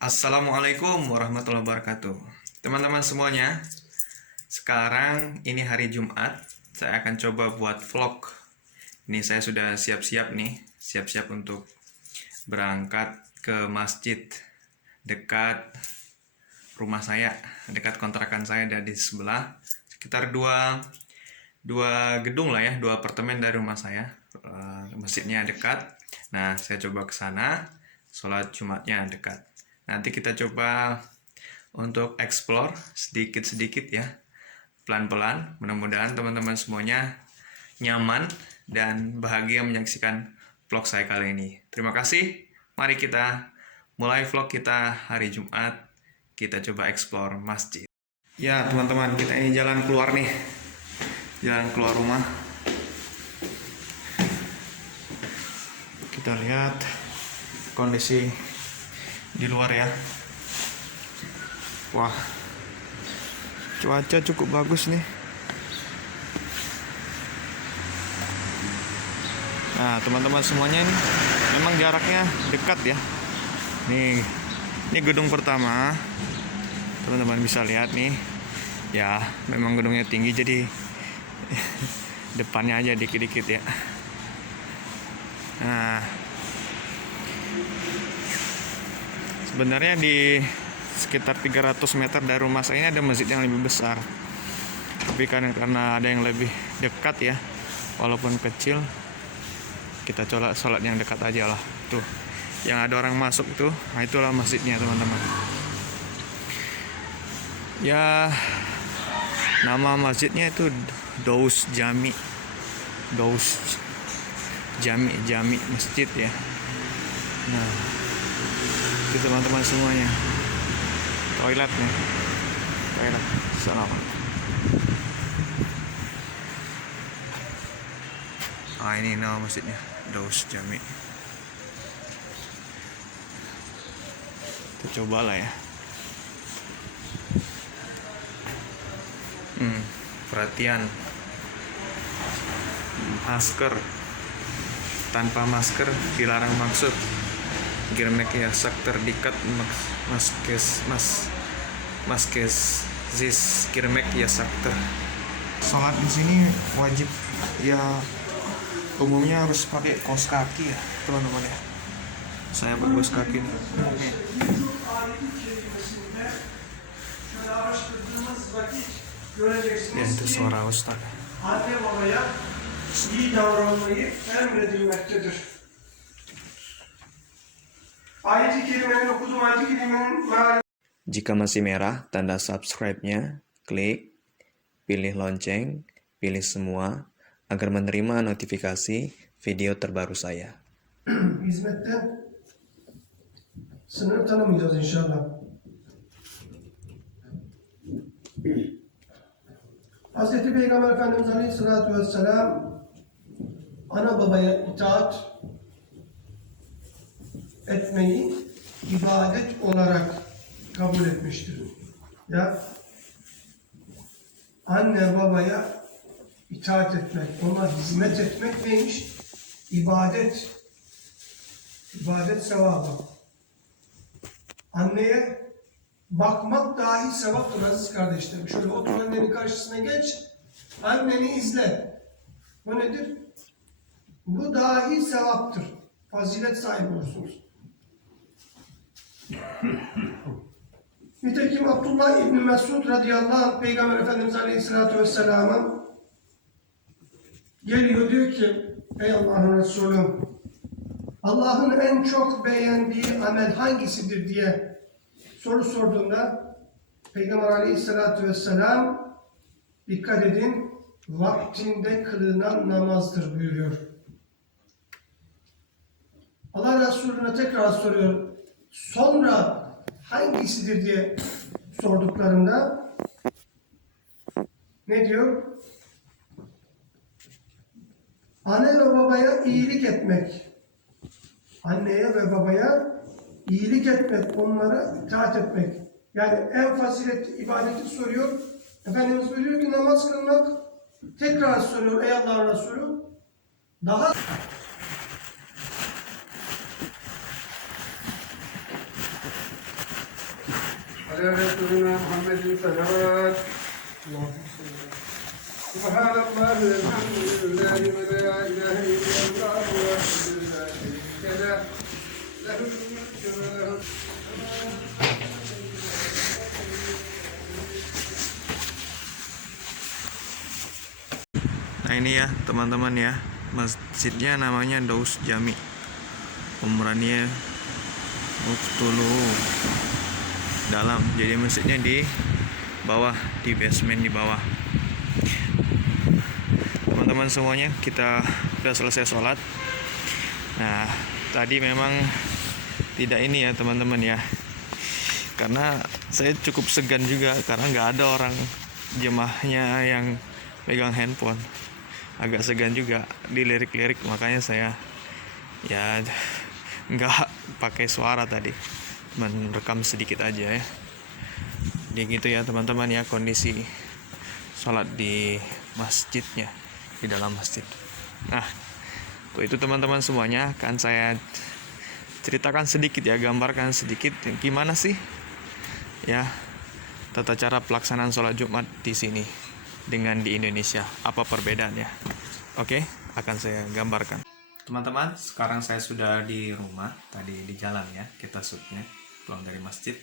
Assalamualaikum warahmatullahi wabarakatuh. Teman-teman semuanya, sekarang ini hari Jumat. Saya akan coba buat vlog. Ini saya sudah siap-siap nih, siap-siap untuk berangkat ke masjid dekat rumah saya, dekat kontrakan saya ada di sebelah, sekitar dua gedung lah ya, 2 apartemen dari rumah saya. Masjidnya dekat. Nah, saya coba ke sana, sholat Jumatnya dekat. Nanti kita coba untuk explore sedikit-sedikit ya, pelan-pelan. Mudah-mudahan teman-teman semuanya nyaman dan bahagia menyaksikan vlog saya kali ini. Terima kasih. Mari kita mulai vlog kita hari Jumat. Kita coba explore masjid. Ya teman-teman, kita ini jalan keluar nih. Jalan keluar rumah. Kita lihat kondisi di luar ya. Wah, cuaca cukup bagus nih. Nah teman-teman semuanya ini memang jaraknya dekat ya. Nih, ini gedung pertama. Teman-teman bisa lihat nih. Ya, memang gedungnya tinggi jadi depannya aja dikit-dikit ya. Nah, sebenarnya di sekitar 300 meter dari rumah saya ini ada masjid yang lebih besar. Tapi karena ada yang lebih dekat ya, walaupun kecil, kita coba sholat yang dekat aja lah. Tuh, yang ada orang masuk tuh, nah itulah masjidnya teman-teman. Ya, nama masjidnya itu Daus Jami. Daus Jami masjid ya. Nah, itu teman-teman semuanya. Toilet nih. Toilet. Assalamualaikum. Ini nama masjidnya, Daus Jami. Kita cobalah ya. Perhatian. Masker. Tanpa masker dilarang masuk. Girmek ya sak terdikat maskes zis girmek ya sakter. Sholat di sini wajib ya, umumnya harus pakai kaos kaki ya teman-teman ya. Saya pakai kaos kaki nih. Ya itu suara ustaz. Anne babaya iyi davranmayı emredilmektedir. Ayet-i kerimenin okuduğum ayet-i kerimenin meali. Jika masih merah tanda subscribe-nya, klik, pilih lonceng, pilih semua agar menerima notifikasi video terbaru saya. Hizmette sınır tanımayacağız inşallah. Hazreti Peygamber Efendimiz Aleyhisselatü Vesselam ana babaya itaat etmeyi ibadet olarak kabul etmiştir. Ya anne babaya itaat etmek, ona hizmet etmek neymiş? İbadet. İbadet sevabı. Anneye bakmak dahi sevaptır aziz kardeşlerim. Şöyle otur annenin karşısına geç, anneni izle. Bu nedir? Bu dahi sevaptır. Fazilet sahibi olursunuz. Nitekim Abdullah İbni Mesud radıyallahu anh Peygamber Efendimiz Aleyhisselatü Vesselam'a geliyor diyor ki, ey Allah'ın Resulü, Allah'ın en çok beğendiği amel hangisidir diye soru sorduğunda Peygamber Aleyhisselatü Vesselam, dikkat edin, vaktinde kılınan namazdır buyuruyor. Allah Resulüne tekrar soruyor, sonra hangisidir diye sorduklarında ne diyor? Anne ve babaya iyilik etmek. Anneye ve babaya iyilik etmek, onlara itaat etmek. Yani en faziletli ibadeti soruyor. Efendimiz buyuruyor ki namaz kılmak. Tekrar soruyor ey Allah'ın Resulü. Daha على رسولنا محمد صلوات سبحان الله الحمد لله ولا اله الا الله وحده لا شريك له له الملك وله Nah ini ya teman-teman ya, masjidnya namanya Daus Jami Umraniye Muftulu dalam, jadi masjidnya di bawah, di basement di bawah. Teman-teman semuanya, kita udah selesai sholat. Nah tadi memang tidak ini ya teman-teman ya, karena saya cukup segan juga karena nggak ada orang jemaahnya yang pegang handphone. Agak segan juga dilirik-lirik, makanya saya ya nggak pakai suara tadi, merekam sedikit aja ya. Jadi gitu ya teman-teman ya, kondisi sholat di masjidnya, di dalam masjid. Nah itu teman-teman semuanya akan saya ceritakan sedikit ya, gambarkan sedikit gimana sih ya tata cara pelaksanaan sholat Jumat di sini dengan di Indonesia, apa perbedaannya. Oke, akan saya gambarkan. Teman-teman, sekarang saya sudah di rumah, tadi di jalan ya, kita shootnya pulang dari masjid.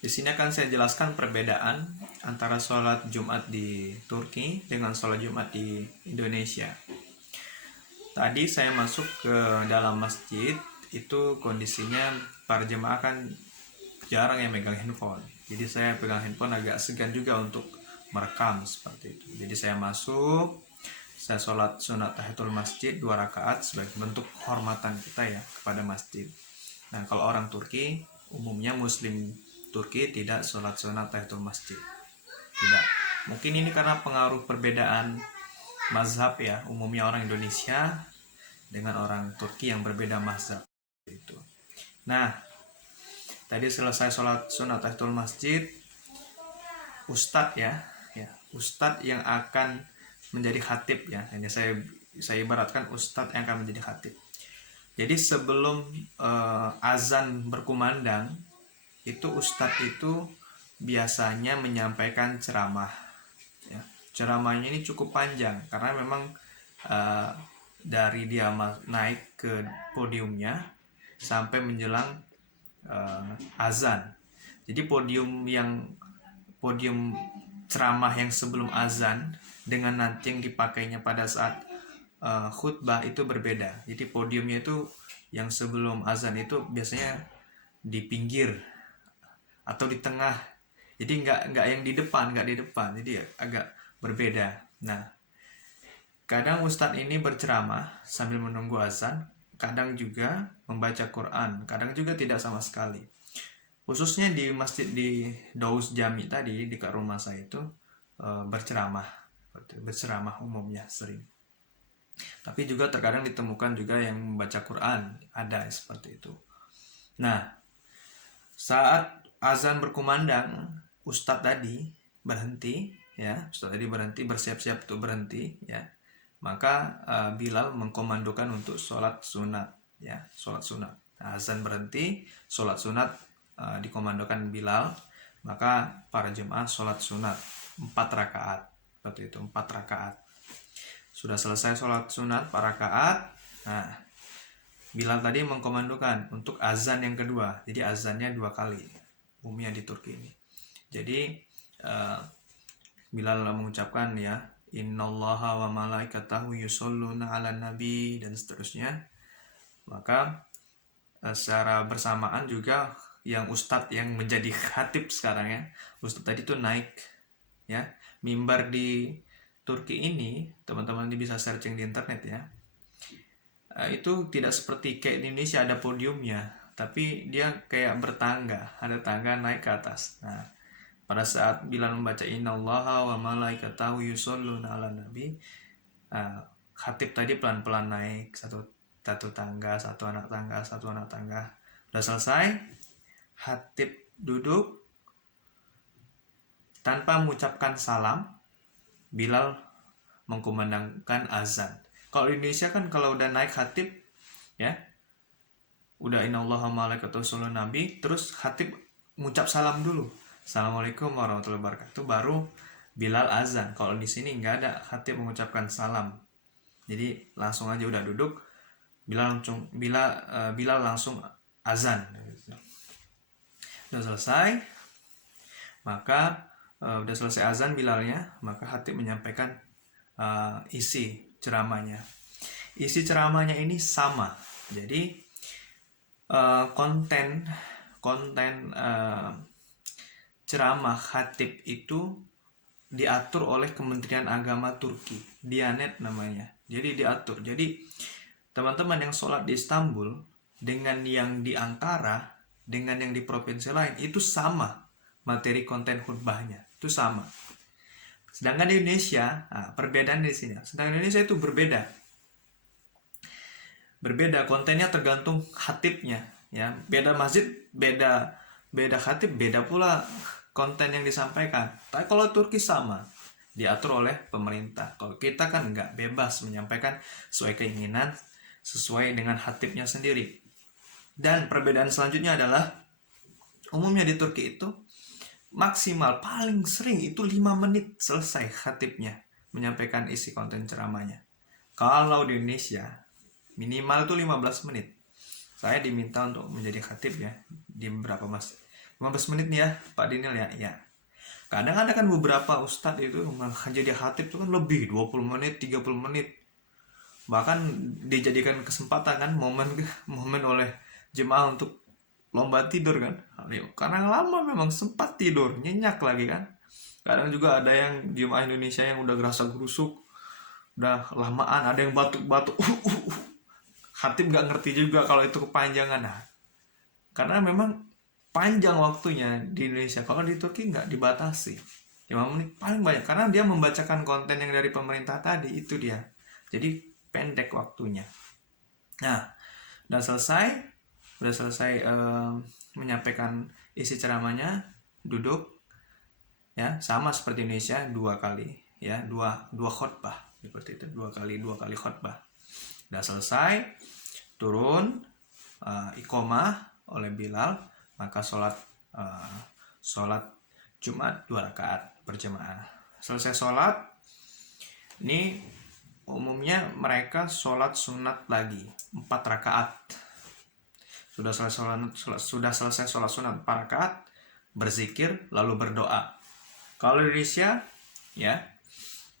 Di sini akan saya jelaskan perbedaan antara sholat Jumat di Turki dengan sholat Jumat di Indonesia. Tadi saya masuk ke dalam masjid, itu kondisinya para jemaah kan jarang yang megang handphone. Jadi saya pegang handphone agak segan juga untuk merekam seperti itu. Jadi saya masuk, saya sholat sunat tahiyatul masjid 2 rakaat sebagai bentuk hormatan kita ya kepada masjid. Nah kalau orang Turki, umumnya Muslim Turki tidak sholat sunat tahiyatul masjid, tidak. Mungkin ini karena pengaruh perbedaan mazhab ya, umumnya orang Indonesia dengan orang Turki yang berbeda mazhab itu. Nah tadi selesai sholat sunat tahiyatul masjid, ustadz ya, ustadz yang akan menjadi khatib ya. Ini saya ibaratkan ustadz yang akan menjadi khatib. Jadi sebelum azan berkumandang, itu ustadz itu biasanya menyampaikan ceramah. Ya. Ceramahnya ini cukup panjang karena memang dari dia naik ke podiumnya sampai menjelang azan. Jadi podium ceramah yang sebelum azan dengan nanti yang dipakainya pada saat khutbah itu berbeda. Jadi podiumnya itu yang sebelum azan itu biasanya di pinggir atau di tengah. Jadi nggak yang di depan, Jadi agak berbeda. Nah, kadang ustadz ini berceramah sambil menunggu azan, kadang juga membaca Quran, kadang juga tidak sama sekali. Khususnya di masjid di Daus Jami tadi dekat rumah saya itu berceramah umumnya sering. Tapi juga terkadang ditemukan juga yang membaca Quran, ada seperti itu. Nah, saat azan berkumandang, ustadz tadi berhenti ya, bersiap-siap untuk berhenti ya. Maka Bilal mengkomandokan untuk sholat sunat ya, sholat sunat. Nah, azan berhenti, sholat sunat dikomandokan Bilal, maka para jemaah sholat sunat 4 rakaat seperti itu, 4 rakaat. Sudah selesai sholat sunat 4 rakaat, nah Bilal tadi mengkomandokan untuk azan yang kedua. Jadi azannya 2 kali umumnya di Turki ini. Jadi Bilal mengucapkan ya, innallaha wa malaikatahu yusholluna ala nabi, dan seterusnya. Maka secara bersamaan juga yang ustadz yang menjadi khatib sekarang ya, ustadz tadi tuh naik ya. Mimbar di Turki ini teman-teman bisa searching di internet ya, itu tidak seperti kayak di Indonesia ada podiumnya, tapi dia kayak bertangga, ada tangga naik ke atas. Nah pada saat Bilal membaca innallaha wa malaikatahu yusholluna ala nabi, khatib tadi pelan-pelan naik satu tangga, satu anak tangga. Udah selesai, khatib duduk tanpa mengucapkan salam. Bilal mengkumandangkan azan. Kalau di Indonesia kan kalau udah naik khatib ya, udah innallaha wa malaikatahu yusholluna nabi, terus khatib mengucap salam dulu. Assalamualaikum warahmatullahi wabarakatuh, baru Bilal azan. Kalau di sini nggak ada khatib mengucapkan salam, jadi langsung aja udah duduk, Bilal langsung azan. Udah selesai, maka udah selesai azan Bilalnya, maka khatib menyampaikan isi ceramahnya. Isi ceramahnya ini sama, jadi konten ceramah khatib itu diatur oleh Kementerian Agama Turki, Diyanet namanya. Jadi diatur. Jadi teman-teman yang sholat di Istanbul dengan yang di Ankara, dengan yang di provinsi lain itu sama materi konten khutbahnya, itu sama. Sedangkan di Indonesia, perbedaan di sini. Sedangkan di Indonesia itu berbeda kontennya tergantung khatibnya, ya. Beda masjid, beda khatib, beda pula konten yang disampaikan. Tapi kalau Turki sama, diatur oleh pemerintah. Kalau kita kan nggak, bebas menyampaikan sesuai keinginan, sesuai dengan khatibnya sendiri. Dan perbedaan selanjutnya adalah umumnya di Turki itu maksimal paling sering itu 5 menit selesai khatibnya menyampaikan isi konten ceramahnya. Kalau di Indonesia minimal itu 15 menit. Saya diminta untuk menjadi khatib ya di beberapa masjid. 15 menit nih ya Pak Dinil ya. Ya. Kadang ada kan beberapa ustadz itu jadi khatib itu kan lebih 20 menit, 30 menit. Bahkan dijadikan kesempatan kan momen oleh jemaah untuk lomba tidur kan. Karena lama memang sempat tidur, nyenyak lagi kan. Kadang juga ada yang jemaah Indonesia yang udah gerasa gerusuk, udah lamaan, ada yang batuk-batuk. Khatib nggak ngerti juga kalau itu kepanjangan. Nah, karena memang panjang waktunya di Indonesia. Kalau di Turki nggak dibatasi, 5 menit paling banyak, karena dia membacakan konten yang dari pemerintah tadi, itu dia. Jadi pendek waktunya. Nah, udah selesai menyampaikan isi ceramahnya, duduk ya, sama seperti Indonesia 2 kali ya, dua khutbah seperti itu, 2 kali khutbah. Udah selesai, turun iqomah oleh Bilal, maka sholat Jumat 2 rakaat berjamaah. Selesai sholat, ini umumnya mereka sholat sunat lagi 4 rakaat. Sudah selesai sholat sunat 4 rakaat, berzikir lalu berdoa. Kalau di Indonesia ya,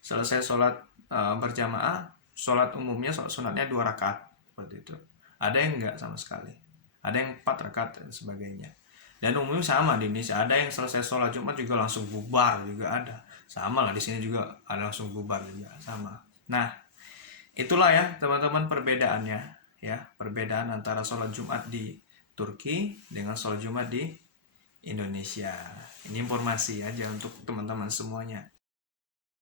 selesai sholat berjamaah, sholat umumnya sholat sunatnya 2 rakaat seperti itu. Ada yang enggak sama sekali, ada yang 4 rakaat dan sebagainya. Dan umumnya sama di Indonesia, ada yang selesai sholat Jumat juga langsung bubar juga ada. Sama lah di sini juga ada langsung bubar juga, sama. Nah, itulah ya teman-teman perbedaannya ya, perbedaan antara sholat Jumat di Turki dengan sholat Jumat di Indonesia. Ini informasi aja untuk teman-teman semuanya.